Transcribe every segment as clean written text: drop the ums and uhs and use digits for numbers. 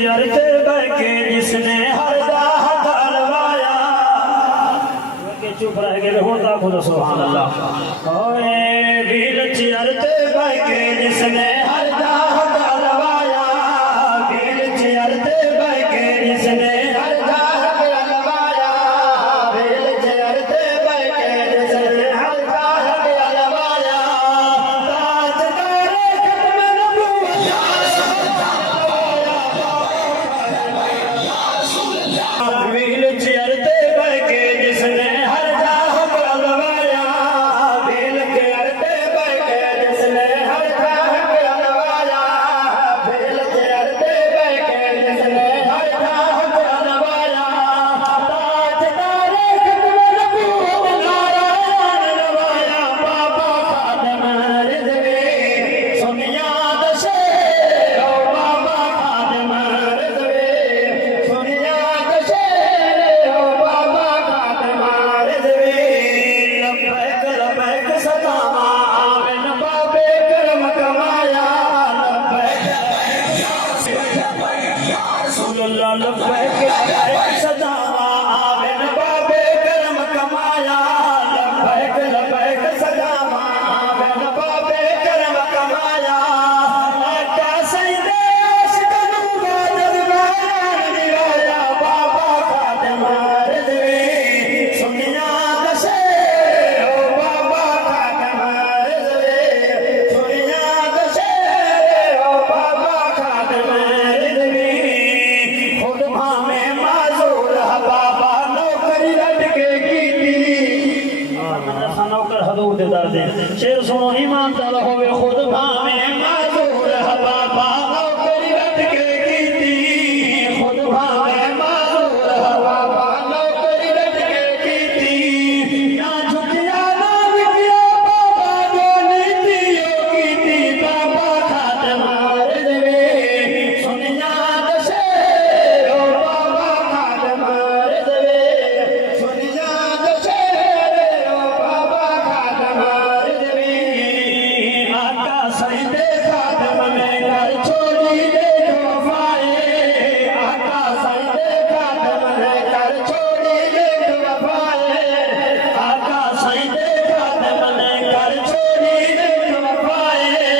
चरते बैके जिसने हर दाह तलवाया चुप रह गए होता खुद सुभान अल्लाह ओए वीर चरते बैके जिसने हर दाह तलवाया वीर चरते बैके जिसने हर दाह तलवाया वीर चरते बैके जिसने हर दाह तलवाया ताजदारे खत्म नबूवत वीर चरते बैके जिसने हर दाह तलवाया वीर चरते बैके जिसने हर दाह तलवाया वीर चरते बैके जिसने हर दाह तलवाया ताजदारे खत्म नबूवत नारायण नवाया बाबा खादम रिज़वी सुनिया दशे ओ बाबा खादम रिज़वी सुनिया दशे ओ बाबा खादम रिज़वी लब्बैक लब्बैक सदामा आमिन बाबे करम कमाया लब्बैक रसूलुल्लाह लब्बैक लब्बैक सदामा आमिन बाबे करम कमाया लब्बैक लब्बैक सदामा आमिन बाबे करम कमाया आका सईदे आशिकनू गाजर बायान दिवाया बाबा खादम रिज़वी सुनिया दशे ओ बाबा खादम रिज़वी सुनिया दशे ओ बाबा खादम रिज़वी खुद भावे माजूर है बाबा नौकरी लटके कीती नौकर हदूर दे दर्दे शेर सुनो ईमान दल होवे खुद भावे माजूर है बाबा नौकरी लटके कीती खुद भावे माजूर है बाबा नौकरी लटके कीती ना झुकिया ना विकिया बाबा जो नीतियों कीती बाबा खादम रिज़वी सुनिया दशे ओ बाबा खादम रिज़वी सुनिया दशे ओ बाबा खादम रिज़वी आका सईदे खादम में घर छोड़ी देखो वफाए आका सईदे खादम में घर छोड़ी देखो वफाए आका सईदे खादम में घर छोड़ी देखो वफाए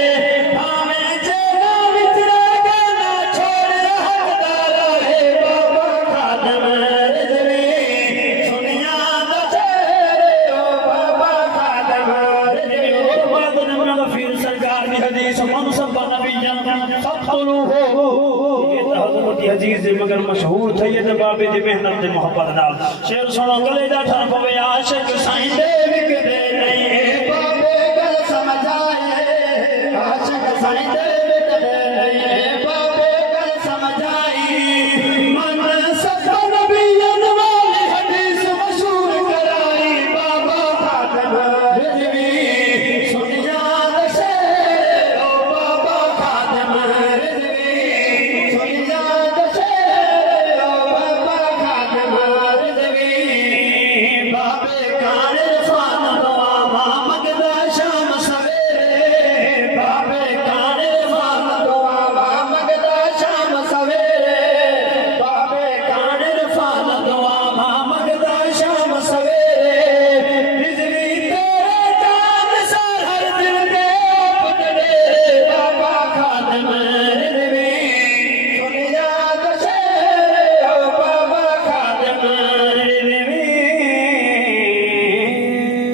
भावे जेना विचरा गाना छोड़ हकदार है बाबा खादम रिज़वी सुनिया दशे ओ बाबा खादम रिज़वी बाद नबी गफीर सरकार की हदीस मनसब नबी जन फतलू हो ये तो हजरत अजीज मगर मशहूर थे ये बाबे दी मेहनत ते मोहब्बत नाल शेर सुनो गले दा ठर पवे आशिक साईं दे